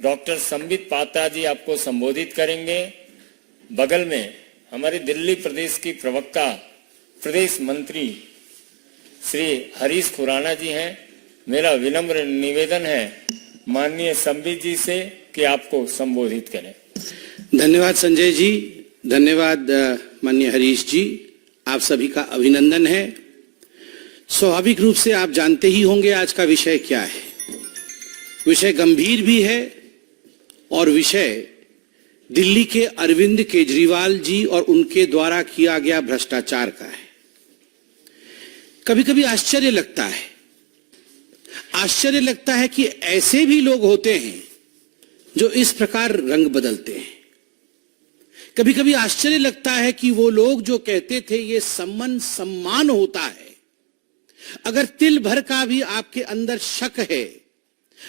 Doctor Sambit Patra जी आपको संबोधित करेंगे। बगल में हमारे दिल्ली प्रदेश की प्रवक्ता प्रदेश मंत्री श्री हरीश खुराना जी हैं। मेरा विनम्र निवेदन है माननीय संबित जी से कि आपको संबोधित करें। धन्यवाद संजय जी, धन्यवाद माननीय हरीश जी, आप सभी का अभिनंदन है। स्वाभाविक रूप से आप जानते ही होंगे आज का विषय क्या है। विषय गंभीर भी है और विषय दिल्ली के अरविंद केजरीवाल जी और उनके द्वारा किया गया भ्रष्टाचार का है। कभी कभी आश्चर्य लगता है कि ऐसे भी लोग होते हैं जो इस प्रकार रंग बदलते हैं। कभी कभी आश्चर्य लगता है कि वो लोग जो कहते थे ये सम्मान होता है, अगर तिल भर का भी आपके अंदर शक है,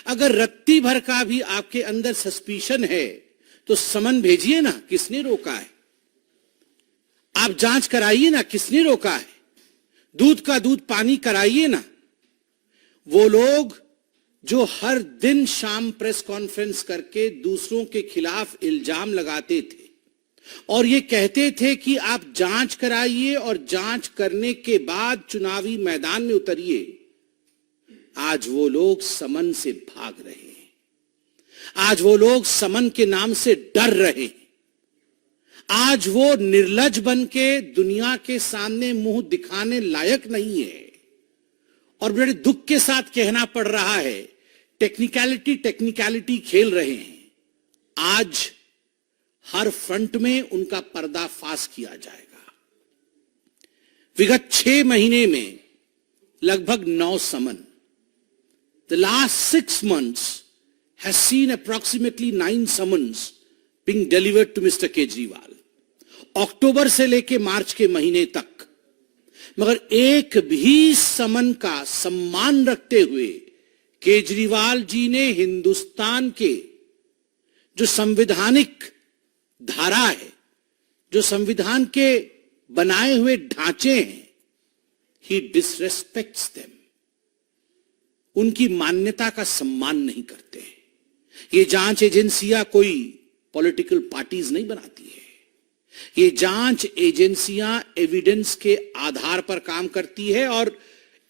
अगर रत्ती भर का भी आपके अंदर सस्पिशन है, तो समन भेजिए ना, किसने रोका है? आप जांच कराइए ना, किसने रोका है? दूध का दूध पानी कराइए ना। वो लोग जो हर दिन शाम प्रेस कॉन्फ्रेंस करके दूसरों के खिलाफ इल्जाम लगाते थे और ये कहते थे कि आप जांच कराइए और जांच करने के बाद चुनावी मैदान में उतरिए, आज वो लोग समन से भाग रहे हैं। आज वो लोग समन के नाम से डर रहे हैं। आज वो निर्लज बन के दुनिया के सामने मुंह दिखाने लायक नहीं है। और बड़े दुख के साथ कहना पड़ रहा है, टेक्निकलिटी खेल रहे हैं। आज हर फ्रंट में उनका पर्दाफाश किया जाएगा। विगत 6 महीने में लगभग 9 समन। The last 6 months has seen approximately 9 summons being delivered to Mr. Kejriwal. अक्टूबर से लेके मार्च के महीने तक, मगर एक भी समन का सम्मान रखते हुए केजरीवाल जी ने हिंदुस्तान के जो संवैधानिक धारा है, जो संविधान के बनाए हुए ढांचे हैं, ही डिसरेस्पेक्ट्स देम। उनकी मान्यता का सम्मान नहीं करते। ये जांच एजेंसियां कोई पॉलिटिकल पार्टीज नहीं बनाती है। ये जांच एजेंसियां एविडेंस के आधार पर काम करती है। और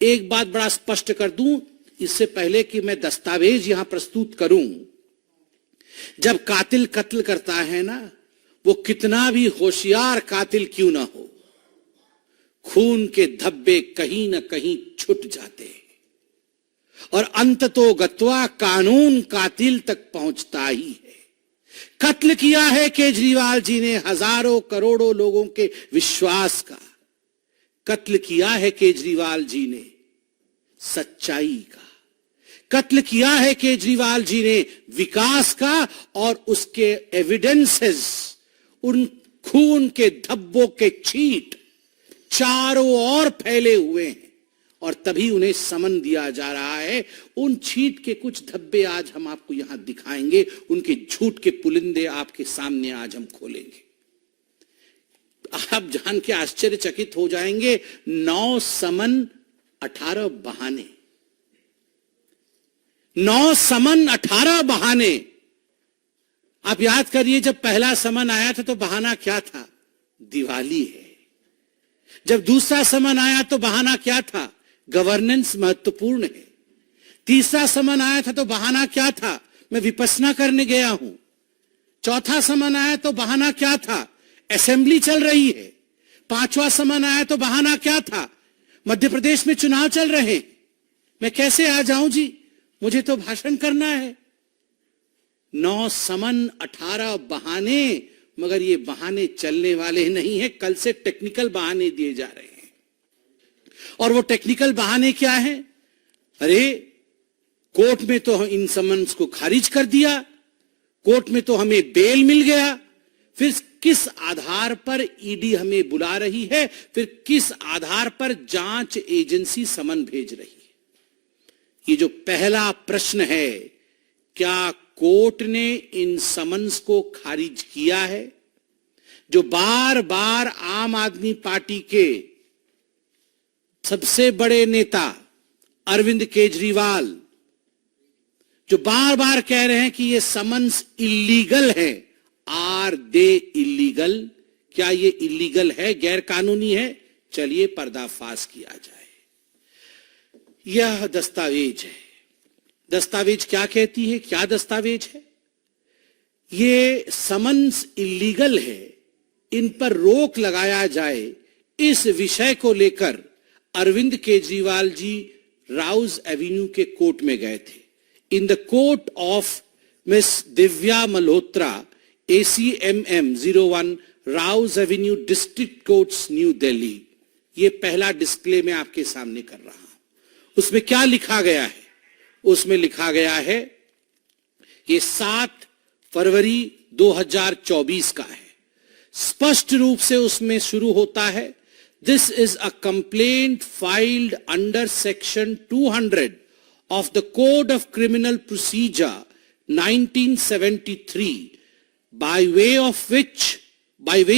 एक बात बड़ा स्पष्ट कर दूं, इससे पहले कि मैं दस्तावेज यहां प्रस्तुत करूं, जब कातिल कत्ल करता है ना, वो कितना भी होशियार कातिल क्यों ना हो, खून के धब्बे कहीं ना कहीं छुट जाते हैं और अंततोगत्वा कानून कातिल तक पहुंचता ही है। कत्ल किया है केजरीवाल जी ने हजारों करोड़ों लोगों के विश्वास का। कत्ल किया है केजरीवाल जी ने सच्चाई का। कत्ल किया है केजरीवाल जी ने विकास का। और उसके एविडेंसेस, उन खून के धब्बों के छींट चारों ओर फैले हुए हैं और तभी उन्हें समन दिया जा रहा है। उन छींट के कुछ धब्बे आज हम आपको यहां दिखाएंगे। उनके झूठ के पुलिंदे आपके सामने आज हम खोलेंगे। आप जान के आश्चर्यचकित हो जाएंगे, 9 समन 18 बहाने। 9 समन 18 बहाने। आप याद करिए, जब पहला समन आया था तो बहाना क्या था? दिवाली है। जब दूसरा समन आया तो बहाना क्या था? गवर्नेंस महत्वपूर्ण है। तीसरा समन आया था तो बहाना क्या था? मैं विपश्यना करने गया हूं। चौथा समन आया तो बहाना क्या था? असेंबली चल रही है। 5वां समन आया तो बहाना क्या था? मध्य प्रदेश में चुनाव चल रहे हैं, मैं कैसे आ जाऊं जी, मुझे तो भाषण करना है। 9 समन 18 बहाने। मगर ये बहाने चलने वाले नहीं है। कल से टेक्निकल बहाने दिए जा रहे हैं। और वो टेक्निकल बहाने क्या है? अरे कोर्ट में तो इन समन्स को खारिज कर दिया, कोर्ट में तो हमें बेल मिल गया, फिर किस आधार पर ईडी हमें बुला रही है, फिर किस आधार पर जांच एजेंसी समन भेज रही है? ये जो पहला प्रश्न है, क्या कोर्ट ने इन समन्स को खारिज किया है? जो बार बार आम आदमी पार्टी के सबसे बड़े नेता अरविंद केजरीवाल जो बार बार कह रहे हैं कि ये समन्स इलीगल है, आर दे इलीगल? क्या ये इलीगल है, गैर कानूनी है? चलिए पर्दाफाश किया जाए। यह दस्तावेज है। दस्तावेज क्या कहती है, क्या दस्तावेज है? ये समन्स इलीगल है, इन पर रोक लगाया जाए, इस विषय को लेकर अरविंद केजरीवाल जी राउज एवेन्यू के कोर्ट में गए थे। In the court of miss Divya Malhotra, ACMM 01, Rouse Avenue, district courts, new Delhi. ये पहला डिस्प्ले मैं आपके सामने कर रहा हूं। उसमें क्या लिखा गया है? उसमें लिखा गया है, ये 7 फरवरी 2024 का है। स्पष्ट रूप से उसमें शुरू होता है, this is a complaint filed under section 200 of the Code of Criminal Procedure 1973, by way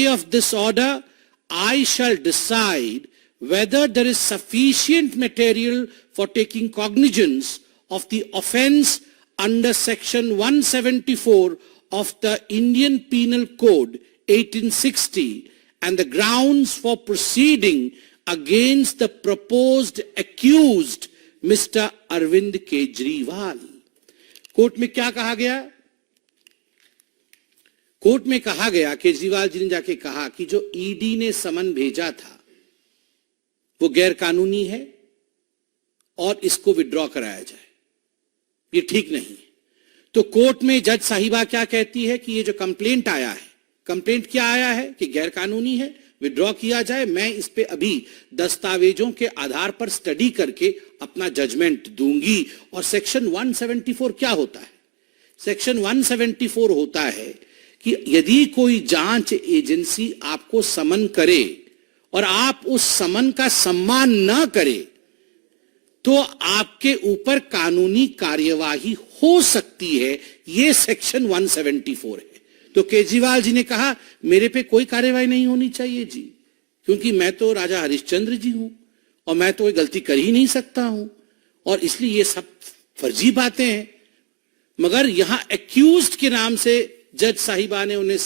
of this order, I shall decide whether there is sufficient material for taking cognizance of the offense under section 174 of the Indian Penal Code 1860 and the grounds for proceeding against the proposed accused mister Arvind Kejriwal. Court में क्या कहा गया? Court में कहा गया, केजरीवाल जी ने जाके कहा कि जो ईडी ने समन भेजा था वो गैर कानूनी है और इसको विड्रॉ कराया जाए, ये ठीक नहीं है। तो कोर्ट में जज साहिबा क्या कहती है कि ये जो कंप्लेंट आया है, कंप्लेंट क्या आया है कि गैर कानूनी है, विड्रॉ किया जाए। मैं इस पे अभी दस्तावेजों के आधार पर स्टडी करके अपना जजमेंट दूंगी। और सेक्शन 174 क्या होता है? सेक्शन 174 होता है कि यदि कोई जांच एजेंसी आपको समन करे और आप उस समन का सम्मान न करे तो आपके ऊपर कानूनी कार्यवाही हो सकती है। यह सेक्शन 174 है। तो केजरीवाल जी ने कहा मेरे पे कोई कार्यवाही नहीं होनी चाहिए जी, क्योंकि मैं तो राजा हरिश्चंद्र जी हूं और मैं तो कोई गलती कर ही नहीं सकता हूं, और इसलिए ये सब फर्जी बातें हैं। मगर यहां एक्यूज्ड के नाम से जज साहिबा ने उन्हें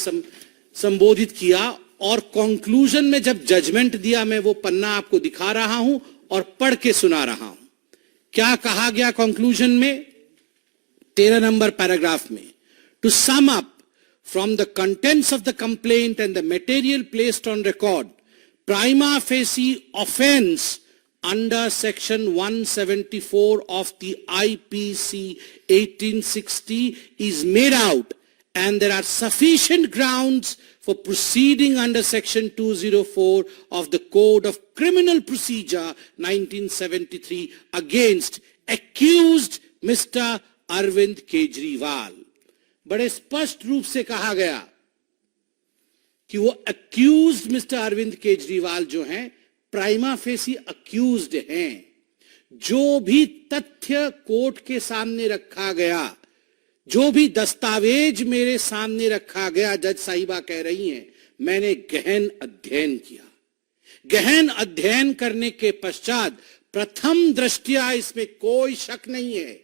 संबोधित किया और कंक्लूजन में जब जजमेंट दिया, मैं वो पन्ना आपको दिखा रहा हूं और पढ़ के सुना रहा हूं। क्या कहा गया कंक्लूजन में? 13 नंबर पैराग्राफ में, to sum up from the contents of the complaint and the material placed on record, prima facie offense under section 174 of the IPC 1860 is made out, and there are sufficient grounds for proceeding under section 204 of the Code of Criminal Procedure 1973 against accused Mr. Arvind Kejriwal। बड़े स्पष्ट रूप से कहा गया कि वो accused mister Arvind Kejriwal जो हैं, प्राइमा फेसी अक्यूज्ड हैं। जो भी तथ्य कोर्ट के सामने रखा गया, जो भी दस्तावेज मेरे सामने रखा गया, जज साहिबा कह रही हैं, मैंने गहन अध्ययन किया। गहन अध्ययन करने के पश्चात प्रथम दृष्टया इसमें कोई शक नहीं है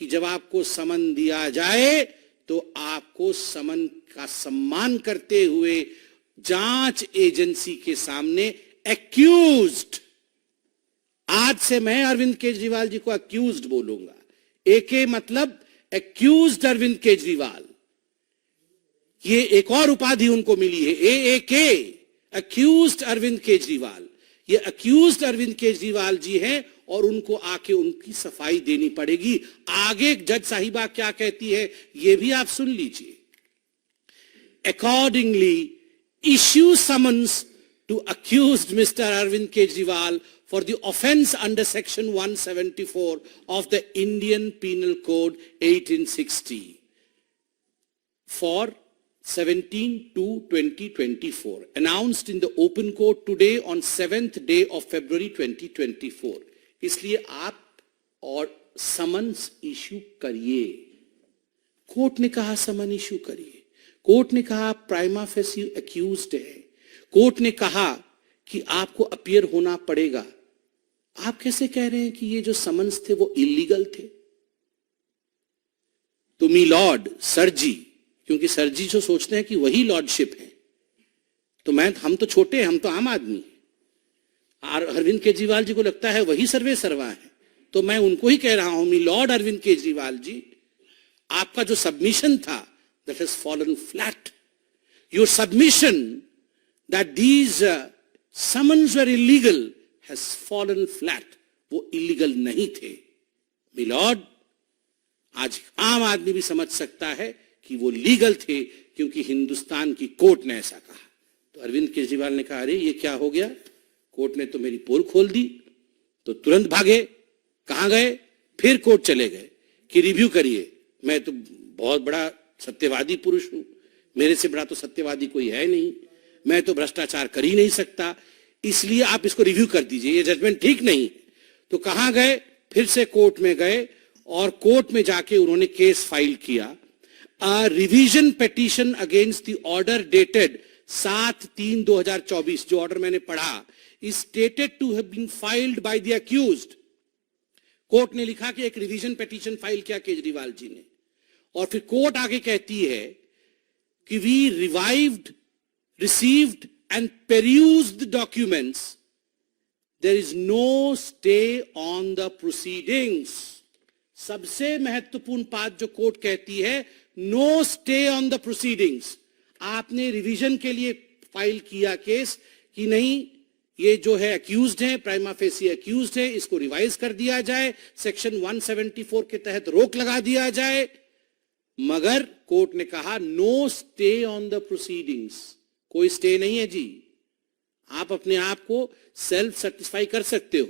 कि जब आपको समन दिया जाए तो आपको समन का सम्मान करते हुए जांच एजेंसी के सामने एक्यूज्ड, आज से मैं अरविंद केजरीवाल जी को एक्यूज्ड बोलूंगा। एके मतलब एक्यूज्ड अरविंद केजरीवाल, ये एक और उपाधि उनको मिली है, AAK, एक्यूज्ड अरविंद केजरीवाल। ये एक्यूज्ड अरविंद केजरीवाल जी हैं और उनको आके उनकी सफाई देनी पड़ेगी। आगे जज साहिबा क्या कहती है ये भी आप सुन लीजिए। Accordingly, issue summons to accused Mr. Arvind Kejriwal for the offense under section 174 of the Indian Penal Code 1860 for 17/2/2024, announced in the open court today on 7th day of February 2024. इसलिए आप और समन्स इश्यू करिए। Court ने कहा समन issue करिए। Court ने कहा prima facie accused है। कोर्ट ने कहा कि आपको अपीयर होना पड़ेगा। आप कैसे कह रहे हैं कि ये जो समन्स थे वो इलीगल थे? तो मी लॉर्ड सर जी, क्योंकि सर जी जो सोचते हैं कि वही लॉर्डशिप है, तो हम तो छोटे हैं, हम तो आम आदमी हैं। और अरविंद केजरीवाल जी को लगता है वही सर्वे सर्वा है, तो मैं उनको ही कह रहा हूं, मी लॉर्ड अरविंद केजरीवाल जी, आपका जो सबमिशन था that has fallen flat. Your submission that these summons were illegal has fallen flat. वो इलीगल नहीं थे मी लॉर्ड, आज आम आदमी भी समझ सकता है कि वो लीगल थे, क्योंकि हिंदुस्तान की कोर्ट ने ऐसा कहा। तो अरविंद केजरीवाल ने कहा, अरे ये क्या हो गया, कोर्ट ने तो मेरी पोल खोल दी। तो तुरंत भागे, कहां गए, फिर कोर्ट चले गए कि रिव्यू करिए। मैं तो बहुत बड़ा सत्यवादी पुरुष हूं, मेरे से बड़ा तो सत्यवादी कोई है नहीं, मैं तो भ्रष्टाचार कर ही नहीं सकता, इसलिए आप इसको रिव्यू कर दीजिए, ये जजमेंट ठीक नहीं। तो कहां गए, फिर से कोर्ट में गए और कोर्ट में जाके उन्होंने केस फाइल किया। Revision petition against the order dated 7/3/2024, जो ऑर्डर मैंने पढ़ा, is stated to have been filed by the accused. Court ने लिखा कि एक रिवीजन पिटीशन फाइल किया केजरीवाल जी ने, और फिर कोर्ट आगे कहती है कि we received and perused documents, there is no stay on the proceedings. सबसे महत्वपूर्ण बात जो कोर्ट कहती है, no stay on the proceedings. आपने रिवीजन के लिए फाइल किया केस कि नहीं, ये जो है अक्यूज्ड है, प्राइमा फेसी अक्यूज्ड है, इसको रिवाइज कर दिया जाए, सेक्शन 174 के तहत रोक लगा दिया जाए, मगर कोर्ट ने कहा no stay on the proceedings. कोई स्टे नहीं है जी, आप अपने आप को सेल्फ सेटिस्फाई कर सकते हो,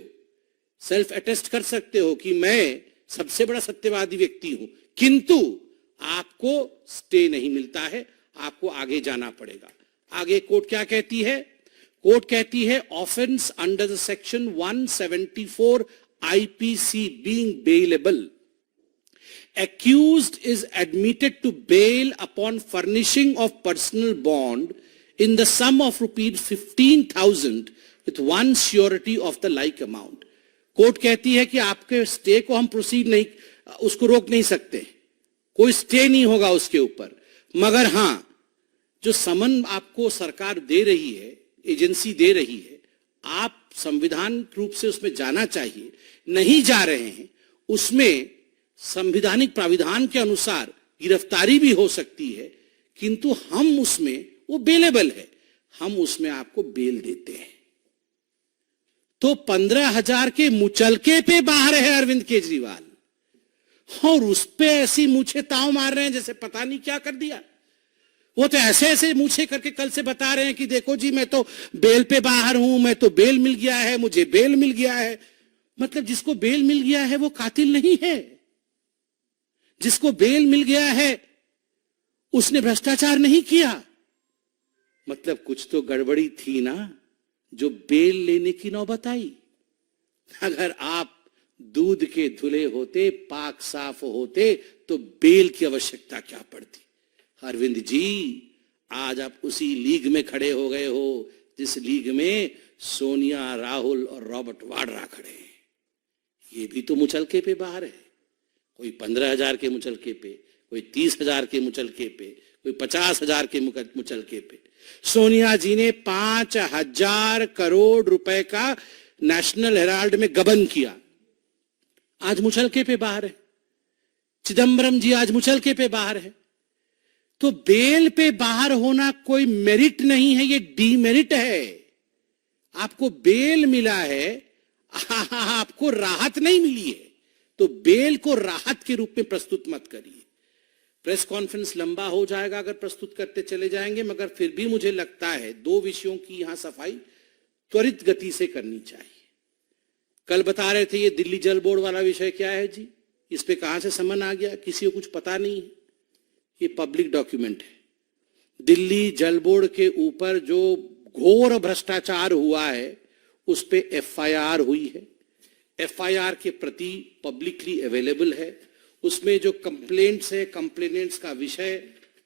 सेल्फ अटेस्ट कर सकते हो कि मैं सबसे बड़ा सत्यवादी व्यक्ति हूं, किंतु आपको स्टे नहीं मिलता है, आपको आगे जाना पड़ेगा। आगे कोर्ट क्या कहती है, कोर्ट कहती है offence under the section 174 IPC being bailable, accused is admitted to bail upon furnishing of personal bond in the sum of rupees 15,000 with one surety of the like amount। Court कहती है कि आपके stay को हम proceed नहीं, उसको रोक नहीं सकते, कोई स्टे नहीं होगा उसके ऊपर, मगर हां जो समन आपको सरकार दे रही है, एजेंसी दे रही है, आप संविधान रूप से उसमें जाना चाहिए, नहीं जा रहे हैं, उसमें संवैधानिक प्राविधान के अनुसार गिरफ्तारी भी हो सकती है, किंतु हम उसमें, वो बेलेबल है, हम उसमें आपको बेल देते हैं। तो 15,000 के मुचलके पे बाहर है अरविंद केजरीवाल, और उस पे ऐसी मूछे ताव मार रहे हैं जैसे पता नहीं क्या कर दिया। वो तो ऐसे ऐसे मूछे करके कल से बता रहे हैं कि देखो जी मैं तो बेल पे बाहर हूं, मैं तो बेल मिल गया है, मुझे बेल मिल गया है। मतलब जिसको बेल मिल गया है वो कातिल नहीं है, जिसको बेल मिल गया है उसने भ्रष्टाचार नहीं किया। मतलब कुछ तो गड़बड़ी थी ना, जो बेल लेने की नौबत आई। अगर आप दूध के धुले होते, पाक साफ होते, तो बेल की आवश्यकता क्या पड़ती। अरविंद जी आज आप उसी लीग में खड़े हो गए हो जिस लीग में सोनिया, राहुल और रॉबर्ट वाड्रा खड़े हैं। ये भी तो मुचलके पे बाहर है, कोई 15,000 के मुचलके पे, कोई 30,000 के मुचलके पे, कोई 50,000 के मुचलके पे। सोनिया जी ने 5,000 करोड़ रुपए का नेशनल हेराल्ड में गबन किया, आज मुचलके पे बाहर है। चिदम्बरम जी आज मुचलके पे बाहर है। तो बेल पे बाहर होना कोई मेरिट नहीं है, ये डीमेरिट है। आपको बेल मिला है, आपको राहत नहीं मिली है, तो बेल को राहत के रूप में प्रस्तुत मत करिए। प्रेस कॉन्फ्रेंस लंबा हो जाएगा अगर प्रस्तुत करते चले जाएंगे, मगर फिर भी मुझे लगता है 2 विषयों की यहां सफाई त्वरित गति से करनी चाहिए। कल बता रहे थे ये दिल्ली जल बोर्ड वाला विषय क्या है जी, इस पे कहां से समन आ गया, किसी को कुछ पता नहीं है। ये पब्लिक डॉक्यूमेंट है। दिल्ली जल बोर्ड के ऊपर जो घोर भ्रष्टाचार हुआ है उस पे एफआईआर हुई है। एफआईआर के प्रति पब्लिकली अवेलेबल है। उसमें जो कंप्लेंट्स है, कंप्लेनेंट्स का विषय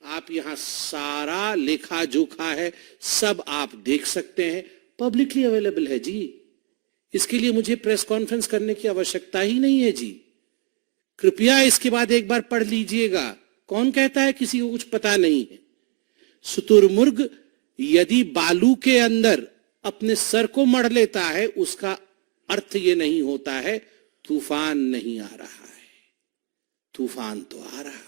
आप यहां सारा लेखा जोखा है, सब आप देख सकते हैं, पब्लिकली अवेलेबल है जी। इसके लिए मुझे प्रेस कॉन्फ्रेंस करने की आवश्यकता ही नहीं है जी। कृपया इसके बाद एक बार पढ़ लीजिएगा। कौन कहता है किसी को कुछ पता नहीं है? शुतुरमुर्ग यदि बालू के अंदर अपने सर को मढ़ लेता है, उसका अर्थ ये नहीं होता है तूफान नहीं आ रहा है। तूफान तो आ रहा है।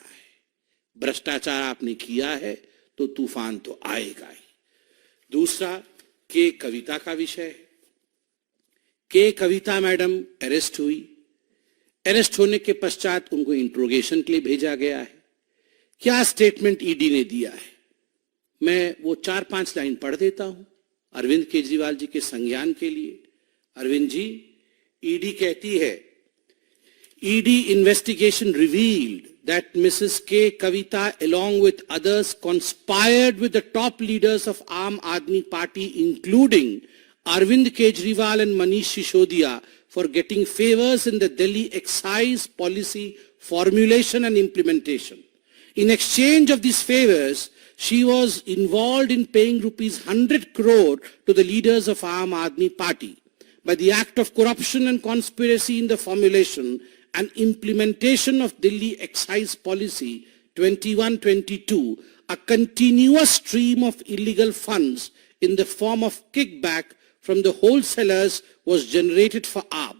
भ्रष्टाचार आपने किया है तो तूफान तो आएगा ही। दूसरा, के कविता का विषय है। के कविता मैडम अरेस्ट हुई। अरेस्ट होने के पश्चात उनको इंट्रोगेशन के लिए भेजा गया है। क्या स्टेटमेंट ईडी ने दिया है, मैं वो 4-5 लाइन पढ़ देता हूं अरविंद केजरीवाल जी के संज्ञान के लिए। अरविंद जी, ईडी कहती है, ED investigation revealed that Mrs. K. Kavita along with others conspired with the top leaders of Aam Aadmi Party including Arvind Kejriwal and Manish Sisodiya for getting favors in the Delhi excise policy formulation and implementation. In exchange of these favors, she was involved in paying rupees 100 crore to the leaders of Aam Aadmi Party. By the act of corruption and conspiracy in the formulation and implementation of Delhi excise policy 21-22, a continuous stream of illegal funds in the form of kickback from the wholesalers was generated for AAP.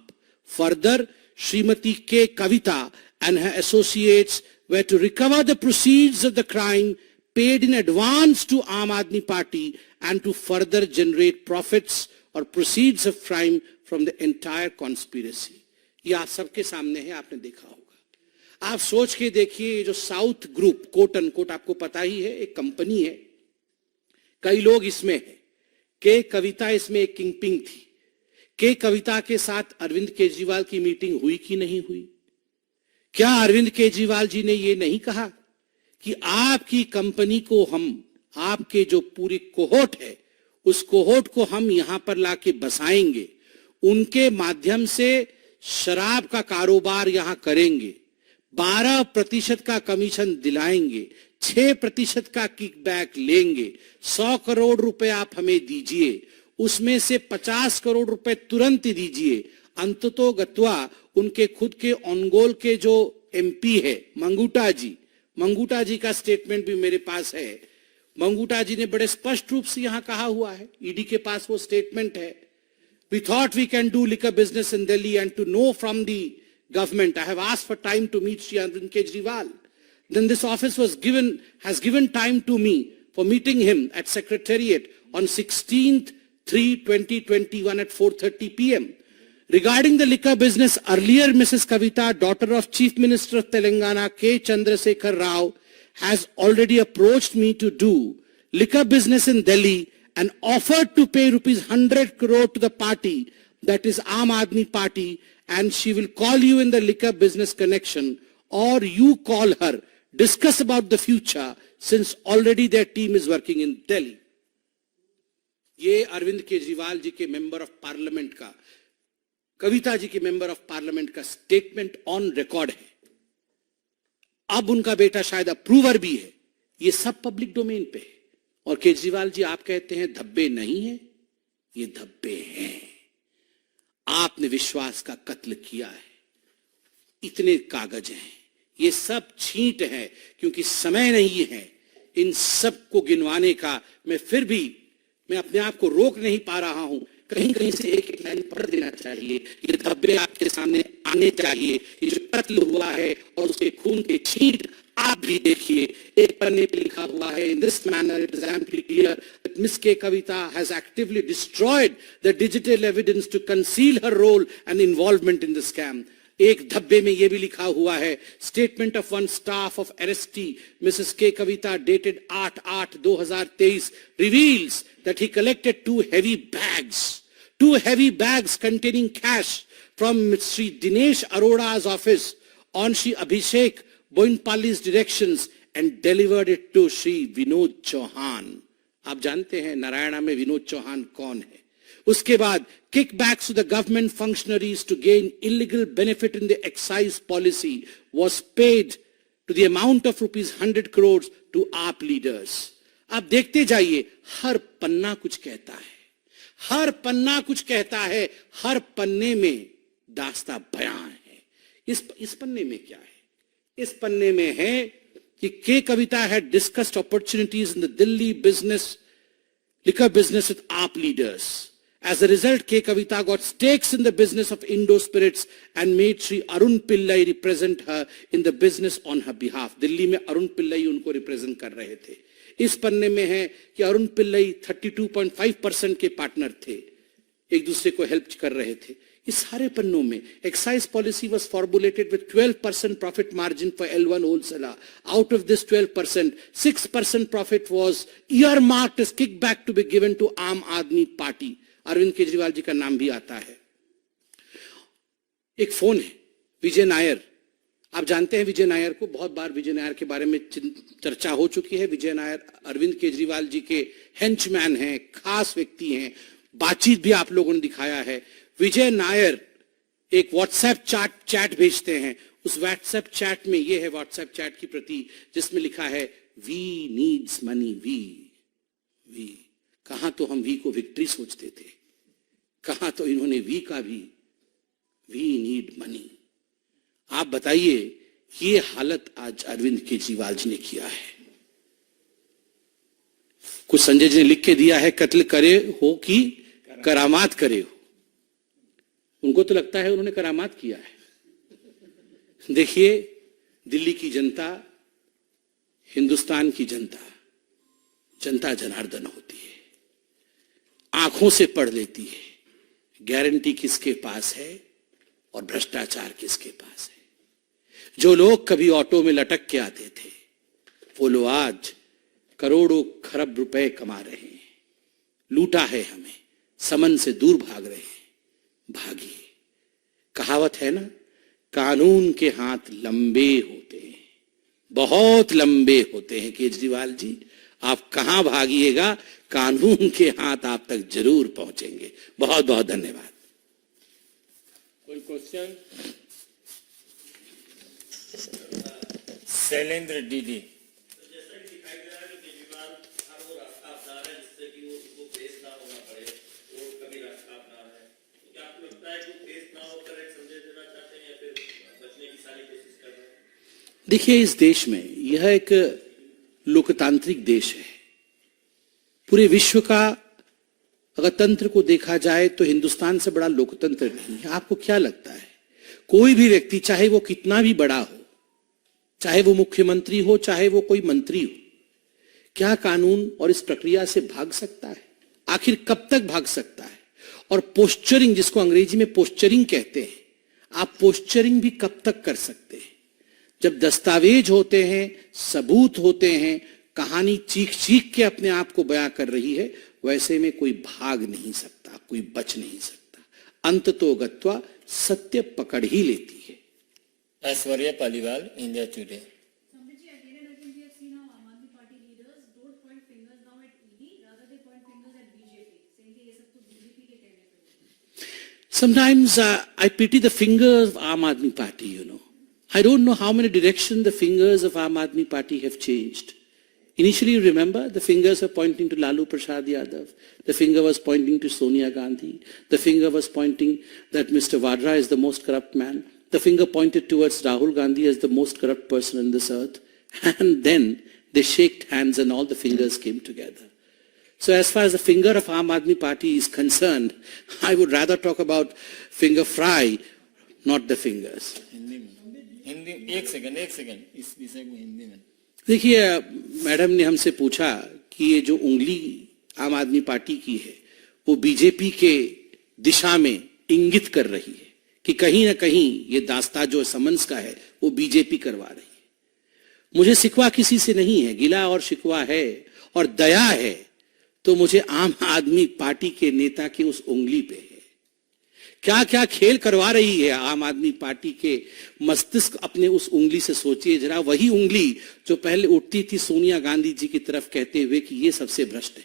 Further, Srimati K. Kavita and her associates were to recover the proceeds of the crime paid in advance to Aam Aadmi Party and to further generate profits or proceeds of crime from the entire conspiracy. ये आप सबके सामने है, आपने देखा होगा। आप सोच के देखिए, ये जो साउथ ग्रुप कोट अनकोट आपको पता ही है, एक कंपनी है, कई लोग इसमें हैं। के कविता इसमें एक किंगपिन थी। के कविता के साथ अरविंद केजरीवाल की मीटिंग हुई कि नहीं हुई? क्या अरविंद केजरीवाल जी ने ये नहीं कहा कि आपकी कंपनी को हम, आपके जो पूरी कोहोट है, उस कोहोट को हम यहां पर लाके बसाएंगे, उनके माध्यम से शराब का कारोबार यहां करेंगे, 12% का कमीशन दिलाएंगे, 6% का किकबैक लेंगे, 100 करोड़ रुपए आप हमें दीजिए, उसमें से 50 करोड़ रुपए तुरंत दीजिए। अंततो गत्वा उनके खुद के ऑनगोल के जो एमपी है मंगूटा जी का स्टेटमेंट भी मेरे पास है। मंगूटा जी ने बड़े स्पष्ट रूप से यहां कहा हुआ है, ईडी के पास वो स्टेटमेंट है। We thought we can do liquor business in Delhi and to know from the government. I have asked for time to meet Shri Arvind Kejriwal. Then this office has given time to me for meeting him at Secretariat on 16/3/2021 at 4:30 p.m. Regarding the liquor business, earlier Mrs. Kavita, daughter of Chief Minister of Telangana, K. Chandrasekhar Rao, has already approached me to do liquor business in Delhi and offered to pay rupees 100 crore to the party, that is Aam Aadmi Party, and she will call you in the liquor business connection, or you call her, discuss about the future, since already their team is working in Delhi. ये अरविंद केजरीवाल जी के member of parliament का, कविता जी के member of parliament का statement on record है। अब उनका बेटा शायद अप्रूवर भी है। ये सब पब्लिक डोमेन पे है। और केजरीवाल जी आप कहते हैं धब्बे नहीं है, ये धब्बे हैं। आपने विश्वास का कत्ल किया है। इतने कागज हैं, ये सब छींट है, क्योंकि समय नहीं है इन सब को गिनवाने का। मैं अपने आप को रोक नहीं पा रहा हूं, कहीं कहीं से एक एक लाइन पढ़ देना चाहिए। ये धब्बे आपके सामने आने चाहिए। ये जो कत्ल हुआ है और उसके खून के छींट आप भी देखिए। एक पन्ने पे लिखा हुआ है, in this manner it is amply clear that Miss K. Kavita has actively destroyed the digital evidence to conceal her role and involvement in the scam. एक धब्बे में ये भी लिखा हुआ है, statement of one staff of arrestee Mrs. K. Kavita dated 8/8/2023 reveals that he collected two heavy bags containing cash from Sri Dinesh Arora's office on Sri Abhishek Boinpalli's directions and delivered it to Sri Vinod Chauhan. आप जानते हैं नारायणा में विनोद चौहान कौन है। उसके बाद kickbacks to the government functionaries to gain illegal benefit in the excise policy was paid to the amount of rupees 100 crores to AAP leaders. आप देखते जाइए, हर पन्ना कुछ कहता है, हर पन्ना कुछ कहता है, हर पन्ने में दास्ता बयां है। इस पन्ने में क्या है? इस पन्ने में है कि के कविता had discussed opportunities in the Delhi liquor business with AAP leaders. As a result, K. Kavita got stakes in the business of Indo spirits and made Sri Arun Pillai represent her in the business on her behalf. Delhi में अरुण पिल्लई उनको represent कर रहे थे. इस पन्ने में है कि अरुण पिल्लई 32.5% के पार्टनर थे, एक दूसरे को हेल्प कर रहे थे. इस सारे पन्नों में excise policy was formulated with 12% profit margin for L1 wholesaler. Out of this 12%, 6% profit was earmarked as kickback to be given to Aam Aadmi Party. Arvind Kejriwal ji का नाम भी आता है. एक फोन है, विजय नायर. आप जानते हैं विजय नायर को, बहुत बार विजय नायर के बारे में चर्चा हो चुकी है. विजय नायर अरविंद केजरीवाल जी के हेंचमैन हैं, खास व्यक्ति हैं. बातचीत भी आप लोगों ने दिखाया है. विजय नायर एक व्हाट्सएप चैट भेजते हैं. उस व्हाट्सएप चैट में यह है व्हाट्सएप चैट की प्रति, जिसमें लिखा है वी नीड्स मनी. वी कहां तो हम वी को विक्ट्री सोचते थे, कहां तो इन्होंने वी का भी वी नीड मनी. आप बताइए, ये हालत आज अरविंद केजरीवाल जी ने किया है. कुछ संजय जी ने लिख के दिया है, कत्ल करे हो कि करामात करे हो. उनको तो लगता है उन्होंने करामात किया है. देखिए, दिल्ली की जनता, हिंदुस्तान की जनता, जनता जनार्दन होती है, आंखों से पढ़ लेती है गारंटी किसके पास है और भ्रष्टाचार किसके पास है. जो लोग कभी ऑटो में लटक के आते थे, वो लोग आज करोड़ों खरब रुपए कमा रहे हैं. लूटा है हमें, समन से दूर भाग रहे हैं. भागिए. कहावत है ना, कानून के हाथ लंबे होते हैं, बहुत लंबे होते हैं. केजरीवाल जी, आप कहां भागिएगा, कानून के हाथ आप तक जरूर पहुंचेंगे. बहुत बहुत धन्यवाद. कोई क्वेश्चन? शैलेंद्र डीडी. देखिए, इस देश में यह एक लोकतांत्रिक देश है. पूरे विश्व का अगर तंत्र को देखा जाए तो हिंदुस्तान से बड़ा लोकतंत्र नहीं है. आपको क्या लगता है, कोई भी व्यक्ति, चाहे वो कितना भी बड़ा हो, चाहे वो मुख्यमंत्री हो, चाहे वो कोई मंत्री हो, क्या कानून और इस प्रक्रिया से भाग सकता है? आखिर कब तक भाग सकता है? और पोस्चरिंग, जिसको अंग्रेजी में पोस्चरिंग कहते हैं, आप पोस्चरिंग भी कब तक कर सकते हैं? जब दस्तावेज होते हैं, सबूत होते हैं, कहानी चीख चीख के अपने आप को बयां कर रही है, वैसे में कोई भाग नहीं सकता, कोई बच नहीं सकता. अंततो गत्वा सत्य पकड़ ही लेती है. Aishwarya Paliwal, India today. Sometimes I pity the fingers of Aam Aadmi Party, you know. I don't know how many directions the fingers of Aam Aadmi Party have changed. Initially, you remember, the fingers were pointing to Lalu Prasad Yadav. The finger was pointing to Sonia Gandhi. The finger was pointing that Mr. Vadra is the most corrupt man. The finger pointed towards Rahul Gandhi as the most corrupt person on this earth. And then they shook hands and all the fingers came together. So as far as the finger of Aam Aadmi Party is concerned, I would rather talk about finger fry, not the fingers. Hindi एक second इस विषय को हिंदी में. देखिए, madam ने हमसे पूछा कि ये जो उंगली आम आदमी पार्टी की है, वो बीजेपी के दिशा में इंगित कर रही है कि कहीं ना कहीं ये दास्ता जो समन्स का है, वो बीजेपी करवा रही है. मुझे शिकवा किसी से नहीं है, गिला और शिकवा है और दया है तो मुझे आम आदमी पार्टी के नेता की उस उंगली पे है. क्या क्या खेल करवा रही है आम आदमी पार्टी के मस्तिष्क, अपने उस उंगली से सोचिए जरा. वही उंगली जो पहले उठती थी सोनिया गांधी जी की तरफ कहते हुए कि ये सबसे भ्रष्ट है,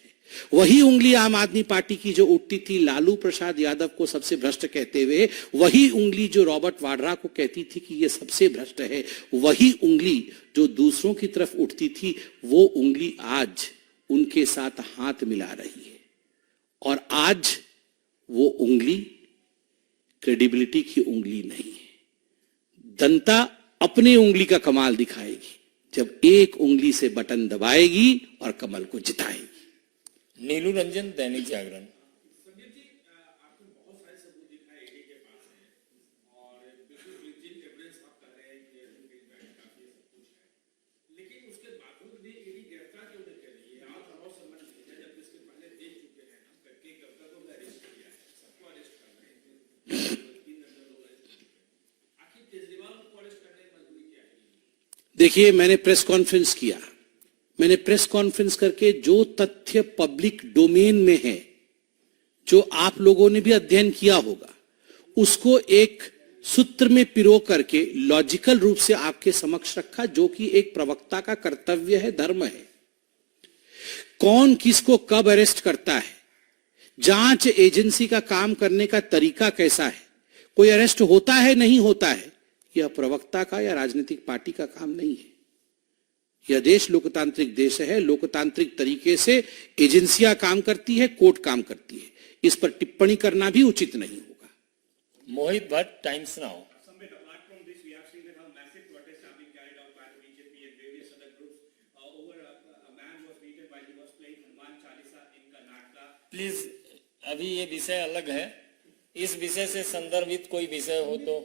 वही उंगली आम आदमी पार्टी की जो उठती थी लालू प्रसाद यादव को सबसे भ्रष्ट कहते हुए, वही उंगली जो रॉबर्ट वाड्रा को कहती थी कि ये सबसे भ्रष्ट है, वही उंगली जो दूसरों की तरफ उठती थी, वो उंगली आज उनके साथ हाथ मिला रही है. और आज वो उंगली क्रेडिबिलिटी की उंगली नहीं है, जनता अपनी उंगली का कमाल दिखाएगी जब एक उंगली से बटन दबाएगी और कमल को जिताएगी। नीलू रंजन, दैनिक जागरण। देखिए, मैंने प्रेस कॉन्फ्रेंस किया। मैंने प्रेस कॉन्फ्रेंस करके जो तथ्य पब्लिक डोमेन में है, जो आप लोगों ने भी अध्ययन किया होगा, उसको एक सूत्र में पिरो करके लॉजिकल रूप से आपके समक्ष रखा, जो कि एक प्रवक्ता का कर्तव्य है, धर्म है। कौन किसको कब अरेस्ट करता है, जांच एजेंसी का काम करने का तरीका कैसा है, कोई अरेस्ट होता है नहीं होता है, यह प्रवक्ता का या राजनीतिक पार्टी का काम नहीं है। यह देश लोकतांत्रिक देश है। लोकतांत्रिक तरीके से एजेंसियां काम करती है, कोर्ट काम करती है। इस पर टिप्पणी करना भी उचित नहीं होगा। मोहित भट्ट, टाइम्स नाउ। प्लीज, अभी ये विषय अलग है। इस विषय से संदर्भित कोई विषय हो तो।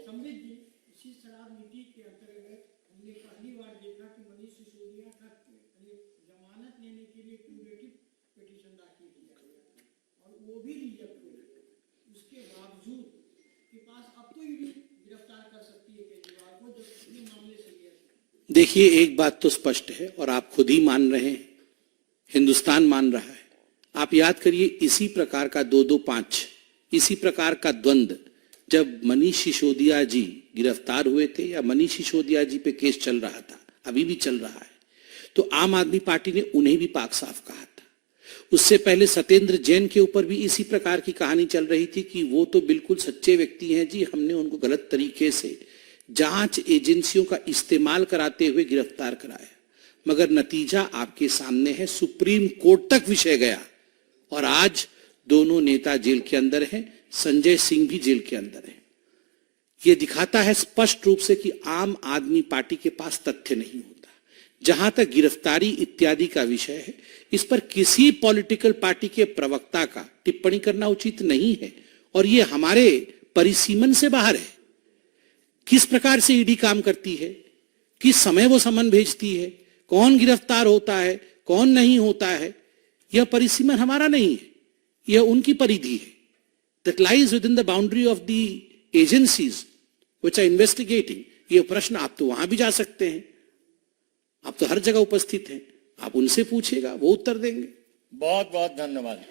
देखिए, एक बात तो स्पष्ट है और आप खुद ही मान रहे हैं, हिंदुस्तान मान रहा है। आप याद करिए, इसी प्रकार का 225, इसी प्रकार का द्वंद्व जब मनीष सिसोदिया जी गिरफ्तार हुए थे या मनीष सिसोदिया जी पे केस चल रहा था, अभी भी चल रहा है, तो आम आदमी पार्टी ने उन्हें भी पाक साफ कहा था। उससे पहले सत्येंद्र जैन के ऊपर भी इसी प्रकार की कहानी चल रही थी कि वो तो बिल्कुल सच्चे व्यक्ति हैं जी, हमने उनको गलत तरीके से जांच एजेंसियों का इस्तेमाल कराते हुए गिरफ्तार कराया। मगर नतीजा आपके सामने है, सुप्रीम कोर्ट तक विषय गया और आज दोनों नेता जेल के अंदर हैं, संजय सिंह भी जेल के अंदर है। यह दिखाता है स्पष्ट रूप से कि आम आदमी पार्टी के पास तथ्य नहीं होता। जहां तक गिरफ्तारी इत्यादि का विषय है, इस पर किसी पॉलिटिकल पार्टी के प्रवक्ता का टिप्पणी करना उचित नहीं है और यह हमारे परिसीमन से बाहर है। किस प्रकार से ईडी काम करती है, किस समय वो समन भेजती है, कौन गिरफ्तार होता है, कौन नहीं होता है, यह परिसीमन हमारा नहीं है, यह उनकी परिधि है। That lies within the boundary of the agencies which are investigating. यह प्रश्न आप तो वहां भी जा सकते हैं, आप तो हर जगह उपस्थित हैं, आप उनसे पूछिएगा, वो उत्तर देंगे। बहुत बहुत धन्यवाद।